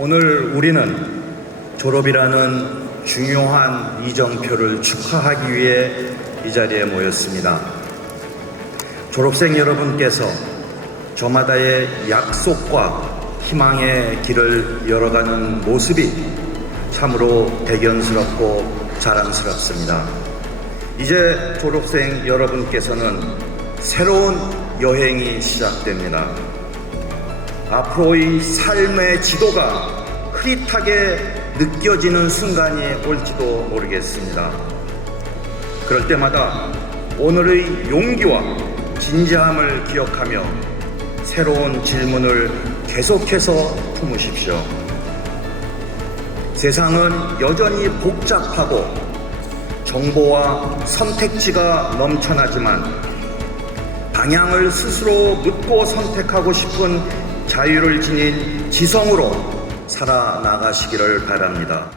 오늘 우리는 졸업이라는 중요한 이정표를 축하하기 위해 이 자리에 모였습니다. 졸업생 여러분께서 저마다의 약속과 희망의 길을 열어가는 모습이 참으로 대견스럽고 자랑스럽습니다. 이제 졸업생 여러분께서는 새로운 여행이 시작됩니다. 앞으로의 삶의 지도가 흐릿하게 느껴지는 순간이 올지도 모르겠습니다. 그럴 때마다 오늘의 용기와 진지함을 기억하며 새로운 질문을 계속해서 품으십시오. 세상은 여전히 복잡하고 정보와 선택지가 넘쳐나지만 방향을 스스로 묻고 선택하고 싶은 자유를 지닌 지성으로 살아나가시기를 바랍니다.